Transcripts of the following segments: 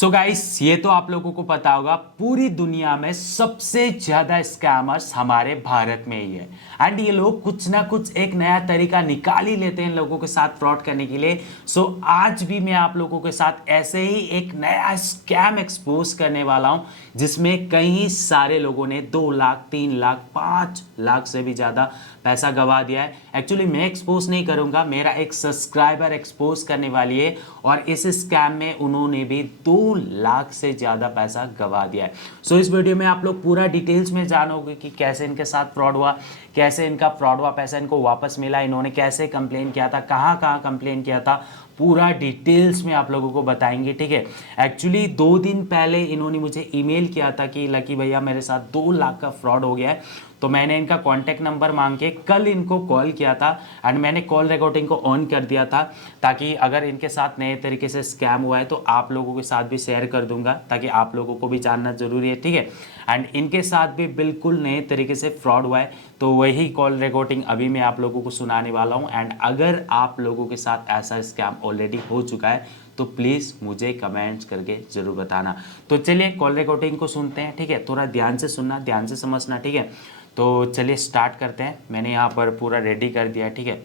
So guys, ये तो आप लोगों को पता होगा, पूरी दुनिया में सबसे ज्यादा स्कैमर्स हमारे भारत में ही है। एंड ये लोग कुछ ना कुछ एक नया तरीका निकाल ही लेते हैं लोगों के साथ फ्रॉड करने के लिए। सो आज भी मैं आप लोगों के साथ ऐसे ही एक नया स्कैम एक्सपोज करने वाला हूं, जिसमें कई सारे लोगों ने 2 लाख, 3 लाख, 5 लाख से भी ज्यादा पैसा गवा दिया है। एक्चुअली मैं एक्सपोज नहीं करूंगा, मेरा एक सब्सक्राइबर एक्सपोज करने वाली है, और इस स्कैम में उन्होंने भी 2 लाख से ज़्यादा पैसा गवा दिया है। सो इस वीडियो में आप लोग पूरा डिटेल्स में जानोगे कि कैसे इनके साथ फ्रॉड हुआ, कैसे इनका फ्रॉड हुआ, पैसा इनको वापस मिला, इन्होंने कैसे कंप्लेन किया था, कहाँ कहाँ कंप्लेन किया था, पूरा डिटेल्स में आप लोगों को बताएंगे। ठीक है, एक्चुअली 2 दिन पहले इन्होंने मुझे ईमेल किया था कि लकी भैया मेरे साथ 2 लाख का फ्रॉड हो गया है। तो मैंने इनका कॉन्टैक्ट नंबर मांग के कल इनको कॉल किया था, एंड मैंने कॉल रिकॉर्डिंग को ऑन कर दिया था, ताकि अगर इनके साथ नए तरीके से स्कैम हुआ है तो आप लोगों के साथ भी शेयर कर दूंगा, ताकि आप लोगों को भी जानना जरूरी है। ठीक है, एंड इनके साथ भी बिल्कुल नए तरीके से फ्रॉड हुआ है, तो वही कॉल रिकॉर्डिंग अभी मैं आप लोगों को सुनाने वाला हूँ। एंड अगर आप लोगों के साथ ऐसा स्कैम ऑलरेडी हो चुका है तो प्लीज़ मुझे कमेंट्स करके ज़रूर बताना। तो चलिए कॉल रिकॉर्डिंग को सुनते हैं। ठीक है, थोड़ा ध्यान से सुनना, ध्यान से समझना। ठीक है, तो चलिए स्टार्ट करते हैं। मैंने यहाँ पर पूरा रेडी कर दिया है। ठीक है,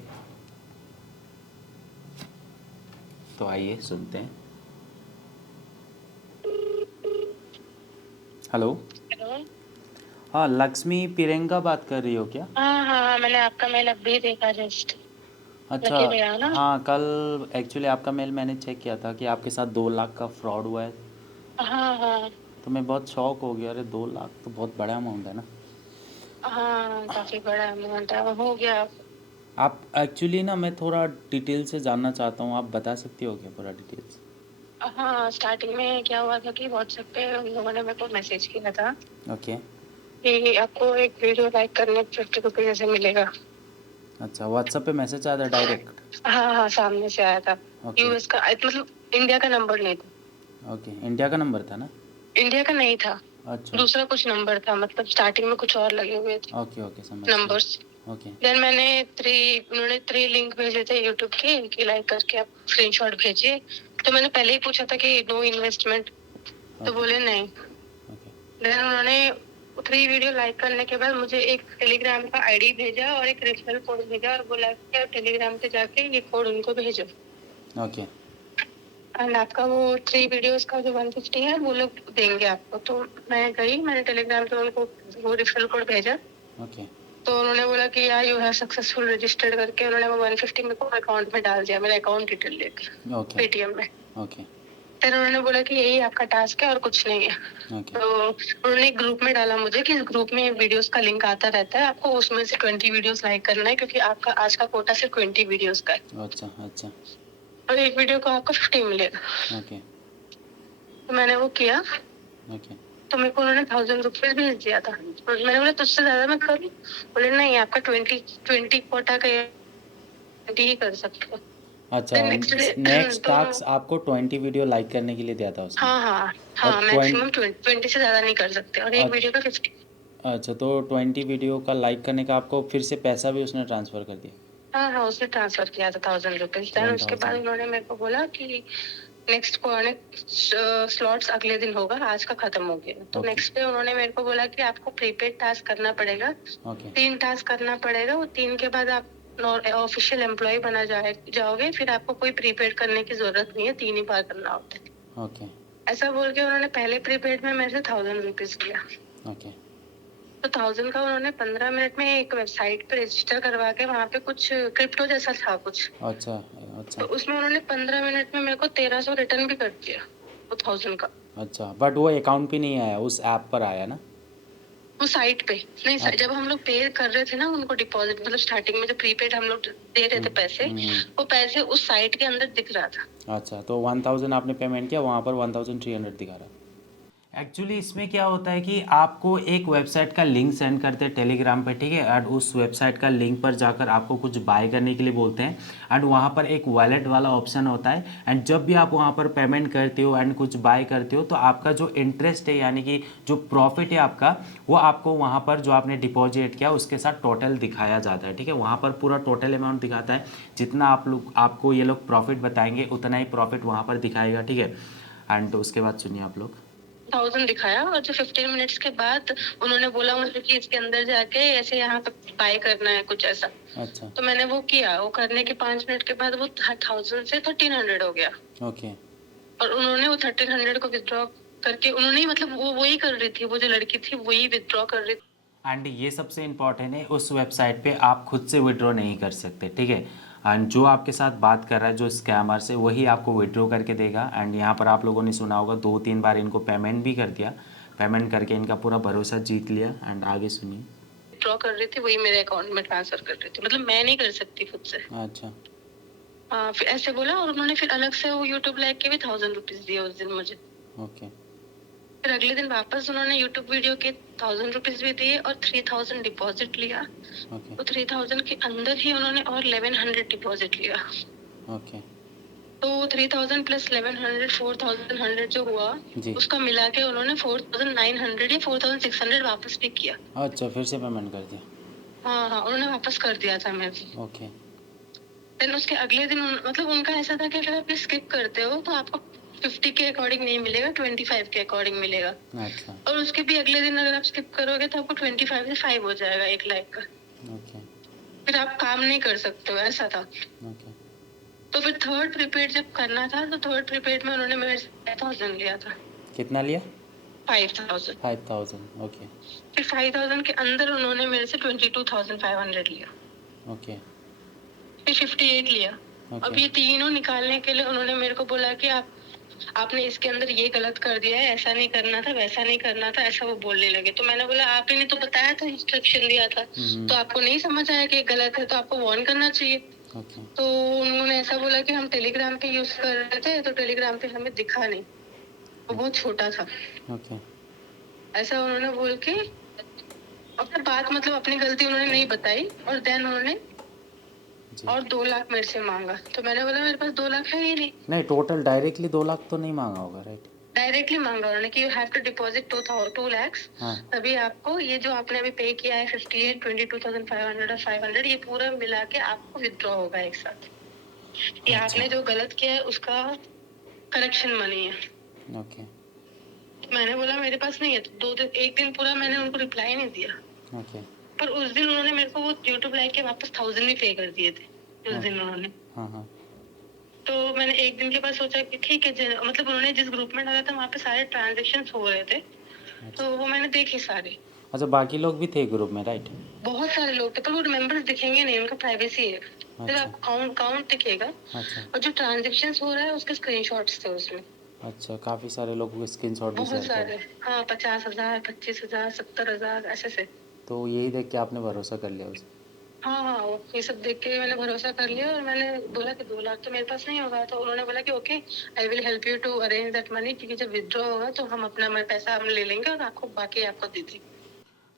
तो आइए सुनते हैं। हेलो। हेलो। हाँ, लक्ष्मी पिरेंगा बात कर रही हो क्या? हाँ हाँ, मैंने आपका मेल अभी देखा जस्ट। अच्छा। लकी भैया ना? हाँ, कल एक्चुअली आपका मेल मैंने चेक किया था कि आपके साथ 2 लाख का फ्रॉड हुआ है। हाँ हाँ तो मैं बहुत शॉक हो गया। अरे 2 लाख तो बहुत बड़ा अमाउंट है ना। हाँ, काफी बड़ा अमाउंट है, हो गया। आप एक्चुअली ना, मैं थोड़ा डिटेल से जानना चाहता हूँ, आप बता सकती हो क्या पूरा डिटेल्स? हाँ, स्टार्टिंग में क्या हुआ था कि व्हाट्सएप पे उन लोगों ने मेरे को मैसेज किया था ओके। कि आपको एक वीडियो लाइक करने 50 रुपये जैसे मिलेगा। अच्छा, व्हाट्सएप पे मैसेज आया था डायरेक्ट? हाँ हाँ, सामने से आया था। ओके। यूएस का, मतलब इंडिया का नंबर नहीं था। ओके, इंडिया का नंबर था ना? इंडिया का नहीं था, अच्छा। दूसरा कुछ नंबर था, मतलब स्टार्टिंग में कुछ और लगे हुए थे ओके ओके, समझ गया। नंबर्स। ओके। देन उन्होंने 3 लिंक भेजे थे यूट्यूब के कि लाइक करके आप स्क्रीनशॉट भेजिए। तो मैंने पहले ही पूछा था कि नो इन्वेस्टमेंट, तो बोले नहीं। ओके। देन उन्होंने 3 वीडियो लाइक करने के बाद मुझे एक टेलीग्राम का आईडी भेजा और एक रेफरल कोड भेजा, और बोला कि आप टेलीग्राम पे जाके ये कोड उनको भेजो, ओके। एंड आपका वो 3 वीडियोस का जो 150 है वो लोग देंगे आपको। तो मैं गई, मैंने टेलीग्राम पे उनको वो रेफरल कोड भेजा। ओके। तो उन्होंने बोला कि यार यू हैव सक्सेसफुल रजिस्टर्ड करके उन्होंने वो 150 मेरे को अकाउंट में डाल दिया, मेरा अकाउंट डिटेल लेके ओके। पेटीएम में। ओके। फिर उन्होंने बोला कि यही आपका टास्क है और कुछ नहीं है। ओके। तो उन्होंने एक ग्रुप में डाला मुझे कि इस ग्रुप में वीडियोस का लिंक आता रहता है, आपको उसमें से 20 वीडियोस लाइक करना है, क्योंकि आपका आज का कोटा सिर्फ 20 वीडियोस का है, अच्छा अच्छा। और एक वीडियो को आपको 50 मिलेगा। ओके। तो मैंने वो किया, ओके। तो मेरे को उन्होंने 1000 रुपीज भेज दिया था। और मैंने बोला तुझसे ज्यादा मैं करूँ? बोले नहीं, आपका 20 कोटा का 20 ही कर सकते हो। अच्छा, नेक्स्ट तो टास्क आपको 20 वीडियो लाइक करने के लिए दिया था उसने? हाँ हाँ हाँ, और मैक्सिमम 20 से ज्यादा नहीं कर सकते, और एक वीडियो का 50। अच्छा, तो 20 वीडियो का लाइक करने का आपको फिर से पैसा भी उसने ट्रांसफ़र कर दिया? हाँ हाँ, उसने ट्रांसफर किया था 1000 रुपीज। देन उसके बाद 1000। उन्होंने मेरे को बोला कि नेक्स्ट स्लॉट्स अगले दिन होगा, आज का खत्म हो गया। तो Okay. नेक्स्ट डे उन्होंने मेरे को बोला कि आपको प्रीपेड टास्क करना पड़ेगा। ओके। 3 टास्क करना पड़ेगा, वो 3 के बाद आप ऑफिशियल एम्प्लॉय बना जाओगे, फिर आपको कोई प्रीपेड करने की जरूरत नहीं है, 3 ही बार करना होता है। ओके। ऐसा बोल के उन्होंने पहले प्रीपेड में मेरे से 1000 रुपीज लिया। ओके। तो 1000 का उन्होंने 15 मिनट में एक वेबसाइट पे रजिस्टर करवा के, वहाँ पे कुछ क्रिप्टो जैसा था कुछ, अच्छा अच्छा। तो उसमें उन्होंने 15 मिनट में मेरे को 1300 रिटर्न भी कर दिया, वो 1000 का। अच्छा, बट वो अकाउंट पे नहीं आया, उस ऐप पर आया ना? वो साइट पे नहीं, जब हम लोग पे कर रहे थे ना उनको डिपॉजिट, मतलब स्टार्टिंग में जब प्रीपेड हम लोग दे रहे थे पैसे, वो पैसे उस साइट के अंदर दिख रहा था। अच्छा, तो 1000 आपने पेमेंट किया, वहाँ पर 1300 दिखा रहा है। एक्चुअली इसमें क्या होता है कि आपको एक वेबसाइट का लिंक सेंड करते हैं टेलीग्राम पे। ठीक है, एंड उस वेबसाइट का लिंक पर जाकर आपको कुछ बाय करने के लिए बोलते हैं, एंड वहाँ पर एक वॉलेट वाला ऑप्शन होता है, एंड जब भी आप वहाँ पर पेमेंट करते हो एंड कुछ बाय करते हो तो आपका जो इंटरेस्ट है, यानी कि जो प्रॉफिट है आपका, वो आपको वहाँ पर जो आपने डिपॉजिट किया उसके साथ टोटल दिखाया जाता है। ठीक है, वहाँ पर पूरा टोटल अमाउंट दिखाता है, जितना आपको ये लोग प्रॉफिट बताएंगे उतना ही प्रॉफिट वहाँ पर दिखाएगा। ठीक है, एंड उसके बाद सुनिए आप लोग। 1000 दिखाया और जो 15 मिनट्स के बाद उन्होंने बोला मुझे कि इसके अंदर जाके ऐसे यहाँ पे बाय करना है कुछ ऐसा। अच्छा। तो मैंने वो किया, वो करने के 5 मिनट के बाद वो 1000 से 1300 हो गया। ओके। और उन्होंने वो 1300 को विथड्रॉ करके उन्होंने ही मतलब वो वही कर रही थी, वो जो लड़की थी वही विथड्रॉ कर रही थी। एंड ये सबसे इम्पॉर्टेंट है, उस वेबसाइट पे आप खुद से विड्रॉ नहीं कर सकते, ठीक है। एंड जो आपके साथ बात कर रहा है जो स्कैमर से, वही आपको विड्रॉ करके देगा। एंड यहाँ पर आप लोगों ने सुना होगा 2-3 बार इनको पेमेंट भी कर दिया, पेमेंट करके इनका पूरा भरोसा जीत लिया। एंड आगे सुनिए। विथड्रॉ कर रही थी वही मेरे अकाउंट में ट्रांसफर कर रही थी, मतलब मैं नहीं कर सकती खुद से। अच्छा। फिर ऐसे बोला और उन्होंने फिर अलग से वो यूट्यूब लाइक के भी 1000 रुपीज दिए उस दिन मुझे। ओके। फिर अगले दिन वापस उन्होंने यूट्यूब वीडियो के 1000 रुपीज भी दिए और 3000 डिपॉजिट लिया। ओके। तो 3000 के अंदर ही उन्होंने और 1100 डिपॉजिट लिया। ओके। तो 3000 प्लस 1100 4100 जो हुआ जी। उसका मिला के उन्होंने 4900 या 4600 वापस भी किया। अच्छा, फिर से पेमेंट कर दिया। हाँ हाँ, उन्होंने वापस कर दिया था मेरे। ओके। देन उसके अगले दिन मतलब उनका ऐसा था कि अगर आप स्किप करते हो तो आपको 50 के अकॉर्डिंग नहीं मिलेगा, 25 के अकॉर्डिंग मिलेगा। अच्छा। और उसके भी अगले दिन अगर आप स्किप करोगे तो आपको 25 से 5 हो जाएगा 1 लाख का। ओके। फिर आप काम नहीं कर सकते हो, ऐसा था। ओके। तो फिर थर्ड प्रीपेड जब करना था तो थर्ड प्रीपेड में उन्होंने मेरे से 5000 लिया था। कितना लिया? 5000। 5000। ओके। फिर 5000 के अंदर उन्होंने मेरे से 22,500 लिया। ओके। फिर 58 लिया। ओके। अब ये तीनों निकालने के लिए उन्होंने मेरे को बोला कि आपने इसके अंदर ये गलत कर दिया है, ऐसा नहीं करना था, वैसा नहीं करना था, ऐसा वो बोलने लगे। तो मैंने बोला आपने तो बताया था, इंस्ट्रक्शन दिया था, तो आपको नहीं समझ आया कि गलत है तो आपको वार्न करना चाहिए। ओके। तो उन्होंने ऐसा बोला कि हम टेलीग्राम पे यूज कर रहे थे तो टेलीग्राम पे हमें दिखा नहीं, वो बहुत छोटा था। ओके। ऐसा उन्होंने बोल के अपनी बात मतलब अपनी गलती उन्होंने नहीं बताई और देन उन्होंने जी। और 2 लाख मेरे से मांगा। तो मैंने बोला मेरे पास 2 लाख है ही नहीं। नहीं, टोटल डायरेक्टली 2 लाख तो नहीं मांगा होगा, राइट? डायरेक्टली मांगा उन्होंने कि you have to deposit 2 lakhs, हाँ। तभी आपको ये जो आपने अभी पे किया है 58, 22,500 और 500 ये पूरा मिला के आपको विथड्रॉ होगा एक साथ। ये अच्छा। आपने जो गलत किया है उसका करेक्शन मनी है। ओके। मैंने बोला मेरे पास नहीं है। तो 1 दिन पूरा मैंने उनको रिप्लाई नहीं दिया। ओके। पर उस दिन उन्होंने मेरे को वो यूट्यूब लाइक के वापस 1000 भी पे कर दिए थे उस दिन उन्होंने। हाँ हाँ। तो मैंने 1 दिन के बाद सोचा कि ठीक है, मतलब उन्होंने जिस ग्रुप में डाला था वहाँ पे सारे ट्रांजेक्शन हो रहे थे, तो वो मैंने देखे सारे। अच्छा, बाकी लोग भी थे ग्रुप में, राइट? बहुत सारे लोग थे पर वो मेंबर्स दिखेंगे नहीं, उनका प्राइवेसी है। फिर अच्छा। आपको काउंट दिखेगा अच्छा। और जो ट्रांजेक्शन हो रहा है उसके स्क्रीनशॉट्स थे उसमें। अच्छा, काफ़ी सारे लोगों के स्क्रीनशॉट भी बहुत शेयर सारे, करे। हाँ, 50,000, 25,000, 70,000 ऐसे से। तो यही देख के आपने भरोसा कर लिया उसे? हाँ हाँ, ये सब देख के मैंने भरोसा कर लिया और मैंने बोला कि 2 लाख तो मेरे पास नहीं होगा। तो उन्होंने बोला कि okay, I will help you to arrange that money, क्योंकि जब विथड्रॉ होगा तो हम अपना पैसा हम ले लेंगे और आपको बाकी आपको दे देंगे।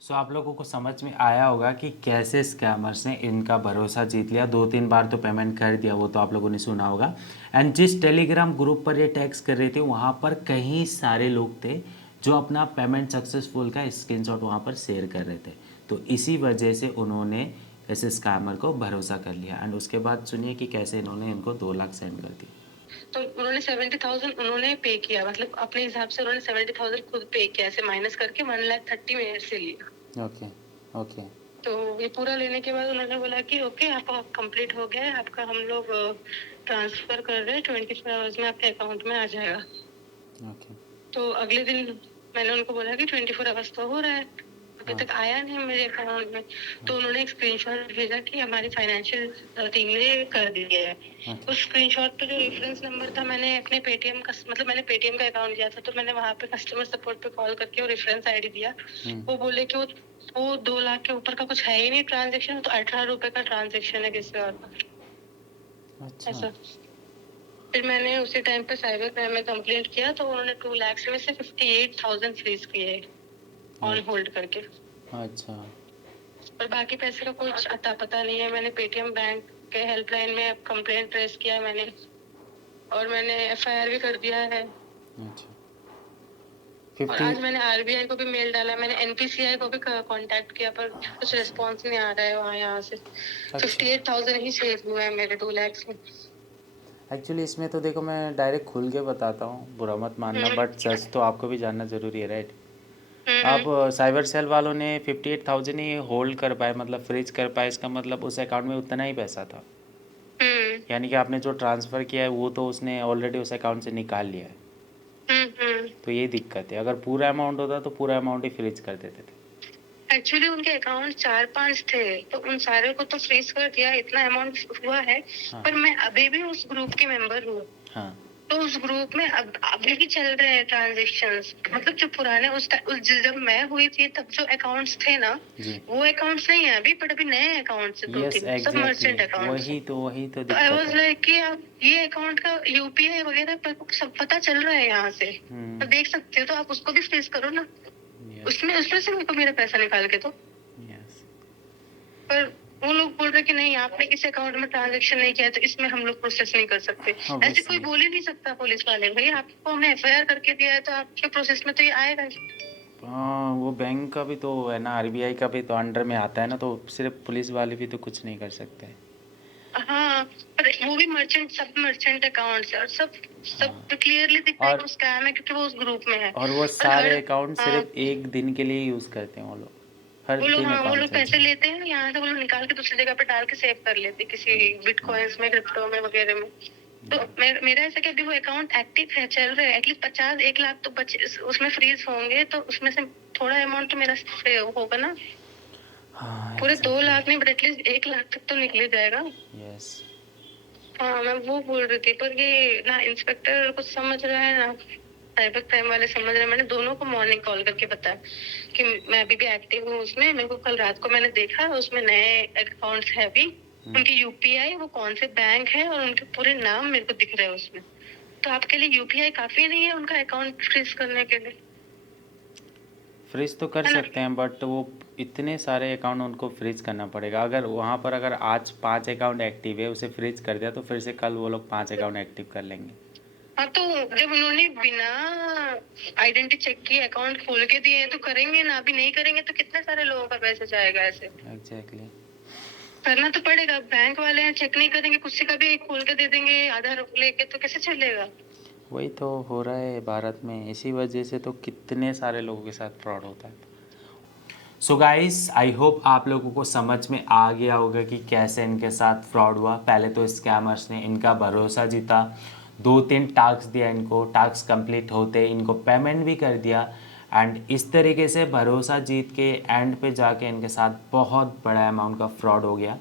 सो आप लोगों को समझ में आया होगा कि कैसे स्कैमर्स ने इनका भरोसा जीत लिया। 2-3 बार तो पेमेंट कर दिया, वो तो आप लोगों ने सुना होगा। एंड जिस टेलीग्राम ग्रुप पर ये टैक्स कर रहे थे वहाँ पर कई सारे लोग थे जो अपना पेमेंट सक्सेसफुल का स्क्रीनशॉट वहाँ पर शेयर कर रहे थे। तो इसी वजह से उन्होंने ऐसे स्कैमर को भरोसा कर लिया। एंड उसके बाद सुनिए कि कैसे इन्होंने इनको 2 लाख सेंड कर दिए। तो उन्होंने 70,000 उन्होंने पे किया, मतलब अपने हिसाब से उन्होंने 70,000 खुद पे किया, ऐसे माइनस करके 1,30,000 मेरे से लिया। ओके। ओके। तो ये पूरा लेने के बाद उन्होंने बोला कि ओके आपका कंप्लीट हो गया है, आपका हम लोग ट्रांसफर कर रहे हैं, 24 आवर्स में आपके अकाउंट में आ जाएगा। ओके। तो अगले दिन मैंने उनको बोला कि 24 आवर्स तो हो रहा है, अभी तक आया नहीं मेरे अकाउंट में। तो उन्होंने एक स्क्रीनशॉट भेजा कि हमारी फाइनेंशियल टीम ने कर दिया है। उस स्क्रीनशॉट पे जो रेफरेंस नंबर था, मैंने अपने पेटीएम का मतलब मैंने पेटीएम का अकाउंट दिया था, तो मैंने वहाँ पे कस्टमर सपोर्ट पे कॉल करके वो रेफरेंस आईडी दिया। वो बोले कि वो 2 लाख के ऊपर का कुछ है ही नहीं ट्रांजेक्शन, तो 18 रुपए का ट्रांजेक्शन है किसी और का। अच्छा। ऐसा। फिर मैंने उसी टाइम पे साइबर क्राइम में कंप्लेंट किया, तो उन्होंने 2 लाख में से 58,000 फ्रीज किए ऑन होल्ड करके। अच्छा। और बाकी पैसे का कुछ अता पता नहीं है। मैंने पेटीएम बैंक के हेल्पलाइन में कंप्लेंट रेज किया मैंने, और मैंने एफआईआर भी कर दिया है। अच्छा। और आज मैंने आरबीआई को भी मेल डाला, मैंने एनपीसीआई को भी कांटेक्ट किया, पर कुछ रिस्पांस नहीं आ रहा है वहाँ यहाँ से। 58,000 ही सेव हुआ है मेरे 2 लाख में। एक्चुअली इसमें तो देखो मैं डायरेक्ट खुल के बताता हूँ, बुरा मत मानना, बट सच तो आपको भी जानना ज़रूरी है, राइट? अब साइबर सेल वालों ने 58,000 ही होल्ड कर पाए, मतलब फ्रीज कर पाए, इसका मतलब उस अकाउंट में उतना ही पैसा था। यानी कि आपने जो ट्रांसफ़र किया है वो तो उसने ऑलरेडी उस अकाउंट से निकाल लिया है। तो ये दिक्कत है, अगर पूरा अमाउंट होता तो पूरा अमाउंट ही फ्रीज कर देते थे। एक्चुअली उनके अकाउंट 4-5 थे, तो उन सारे को तो फ्रीज कर दिया, इतना अमाउंट हुआ है। हाँ। पर मैं अभी भी उस ग्रुप की मेंबर हूँ। हाँ। तो उस ग्रुप में अभी भी चल रहे हैं ट्रांजेक्शन्स, मतलब जो पुराने जब मैं हुई थी तब जो अकाउंट्स थे ना, जी। वो अकाउंट्स नहीं है अभी, बट अभी नए अकाउंट्स है, यस 2-3 सब मर्चेंट एग्जैक्टली, अकाउंट्स। वही तो तो आई दिक्कत वाज है। लाइक कि आप ये अकाउंट का यूपीआई वगैरह पर सब पता चल रहा है यहाँ से, तो देख सकते हो, तो आप उसको भी फ्रीज करो ना। उसमें से मेरे को मेरा पैसा निकाल के दो। यस। पर वो लोग बोल रहे कि नहीं, आपने इस अकाउंट में ट्रांजैक्शन नहीं किया तो इसमें हम लोग प्रोसेस नहीं कर सकते। ऐसे कोई बोल ही नहीं सकता पुलिस वाले, भाई आपको हमने एफआईआर करके दिया है तो आपके प्रोसेस में तो ये आएगा ही। हाँ, वो बैंक का भी तो है ना, आरबीआई का भी तो अंडर में आता है ना, तो सिर्फ पुलिस वाले भी तो कुछ नहीं कर सकते। हाँ, पर वो भी मर्चेंट, सब मर्चेंट अकाउंट्स है, और सब क्लियरली दिख रहा है कि वो स्कैम है, क्योंकि वो उस ग्रुप में है। और वो सारे अकाउंट सिर्फ एक दिन के लिए यूज़ करते हैं वो लोग, हर दिन वो अकाउंट लोग पैसे लेते हैं यहाँ से, वो लोग निकाल के दूसरी जगह पे डाल के सेव कर लेते हैं, किसी बिटकॉइंस में, क्रिप्टो में वगैरह में। तो मेरा ऐसा कि अभी वो अकाउंट एक्टिव है, चल रहा है, एटलीस्ट 50-1 लाख तो बचे उसमें फ्रीज होंगे, तो उसमें से थोड़ा अमाउंट तो मेरा होगा ना। हाँ, पूरे 2 लाख नहीं, बट एटलीस्ट 1 लाख तक तो निकल जाएगा। यस। हाँ, मैं वो बोल रही थी, पर ये ना इंस्पेक्टर कुछ समझ रहा है ना साइबर क्राइम वाले समझ रहे हैं। मैंने दोनों को मॉर्निंग कॉल करके बताया कि मैं अभी भी एक्टिव हूँ उसमें, मेरे को कल रात को मैंने देखा उसमें नए अकाउंट्स है अभी, उनकी यूपीआई वो कौन से बैंक है और उनके पूरे नाम मेरे को दिख रहे हैं उसमें। तो आपके लिए यूपीआई काफी नहीं है उनका अकाउंट फ्रीज करने के लिए? फ्रीज तो कर सकते हैं, बट वो इतने सारे अकाउंट उनको फ्रीज करना पड़ेगा। अगर वहाँ पर अगर आज 5 अकाउंट एक्टिव है, उसे फ्रीज कर दिया तो फिर से कल वो लोग 5 अकाउंट एक्टिव कर लेंगे। हाँ, तो जब उन्होंने बिना आइडेंटिटी चेक किए अकाउंट खोल के दिए तो करेंगे ना, अभी नहीं करेंगे तो कितने सारे लोगों का पैसा जाएगा ऐसे। एग्जैक्टली। करना तो पड़ेगा, बैंक वाले हैं, चेक नहीं करेंगे, कुछ से कभी खोल के दे देंगे आधार लेके, तो कैसे चलेगा? वही तो हो रहा है भारत में, इसी वजह से तो कितने सारे लोगों के साथ फ्रॉड होता है। सो गाइस, आई होप आप लोगों को समझ में आ गया होगा कि कैसे इनके साथ फ्रॉड हुआ। पहले तो स्कैमर्स ने इनका भरोसा जीता, 2-3 टास्क दिया इनको, टास्क कंप्लीट होते इनको पेमेंट भी कर दिया, एंड इस तरीके से भरोसा जीत के एंड पे जाके इनके साथ बहुत बड़ा अमाउंट का फ्रॉड हो गया।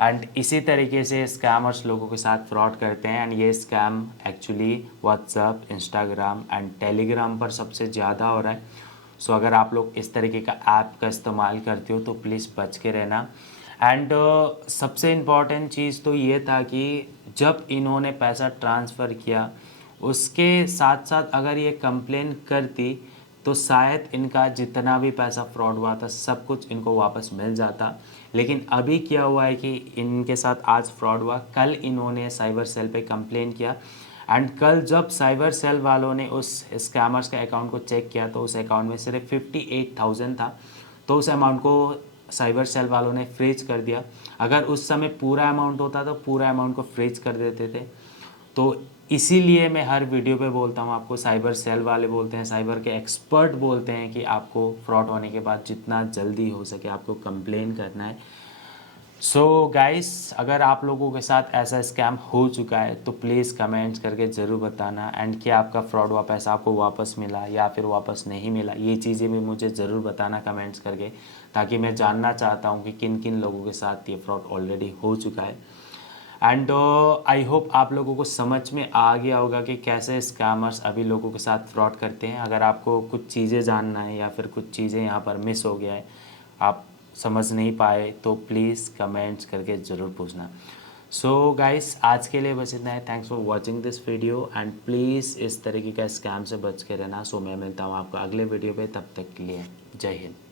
एंड इसी तरीके से स्कैमर्स लोगों के साथ फ्रॉड करते हैं, एंड ये scam actually WhatsApp, Instagram and Telegram पर सबसे ज़्यादा हो रहा है। सो अगर आप लोग इस तरीके का ऐप का इस्तेमाल करते हो तो प्लीज़ बच के रहना। एंड सबसे इम्पॉर्टेंट चीज़ तो ये था कि जब इन्होंने पैसा ट्रांसफ़र किया उसके साथ साथ अगर ये कंप्लेन करती तो शायद इनका जितना भी पैसा फ्रॉड हुआ था सब कुछ इनको वापस मिल जाता। लेकिन अभी क्या हुआ है कि इनके साथ आज फ्रॉड हुआ, कल इन्होंने साइबर सेल पे कंप्लेन किया, एंड कल जब साइबर सेल वालों ने उस स्कैमर्स के अकाउंट को चेक किया तो उस अकाउंट में सिर्फ 58,000 था। तो उस अमाउंट को साइबर सेल वालों ने फ्रीज कर दिया। अगर उस समय पूरा अमाउंट होता तो पूरा अमाउंट को फ्रीज कर देते थे। तो इसीलिए मैं हर वीडियो पे बोलता हूँ, आपको साइबर सेल वाले बोलते हैं, साइबर के एक्सपर्ट बोलते हैं कि आपको फ्रॉड होने के बाद जितना जल्दी हो सके आपको कंप्लेन करना है। सो गाइस, अगर आप लोगों के साथ ऐसा स्कैम हो चुका है तो प्लीज़ कमेंट्स करके ज़रूर बताना, एंड क्या आपका फ्रॉड हुआ पैसा आपको वापस मिला या फिर वापस नहीं मिला, ये चीज़ें भी मुझे ज़रूर बताना कमेंट्स करके, ताकि मैं जानना चाहता हूँ कि किन किन लोगों के साथ ये फ्रॉड ऑलरेडी हो चुका है। एंड आई होप आप लोगों को समझ में आ गया होगा कि कैसे स्कैमर्स अभी लोगों के साथ फ्रॉड करते हैं। अगर आपको कुछ चीज़ें जानना है या फिर कुछ चीज़ें यहाँ पर मिस हो गया है, आप समझ नहीं पाए, तो प्लीज़ कमेंट्स करके ज़रूर पूछना। सो गाइस, आज के लिए बस इतना है। Thanks for watching this video, and please इस तरीके का स्कैम से बच के रहना। सो मैं मिलता हूँ आपको अगले वीडियो पे, तब तक के लिए जय हिंद।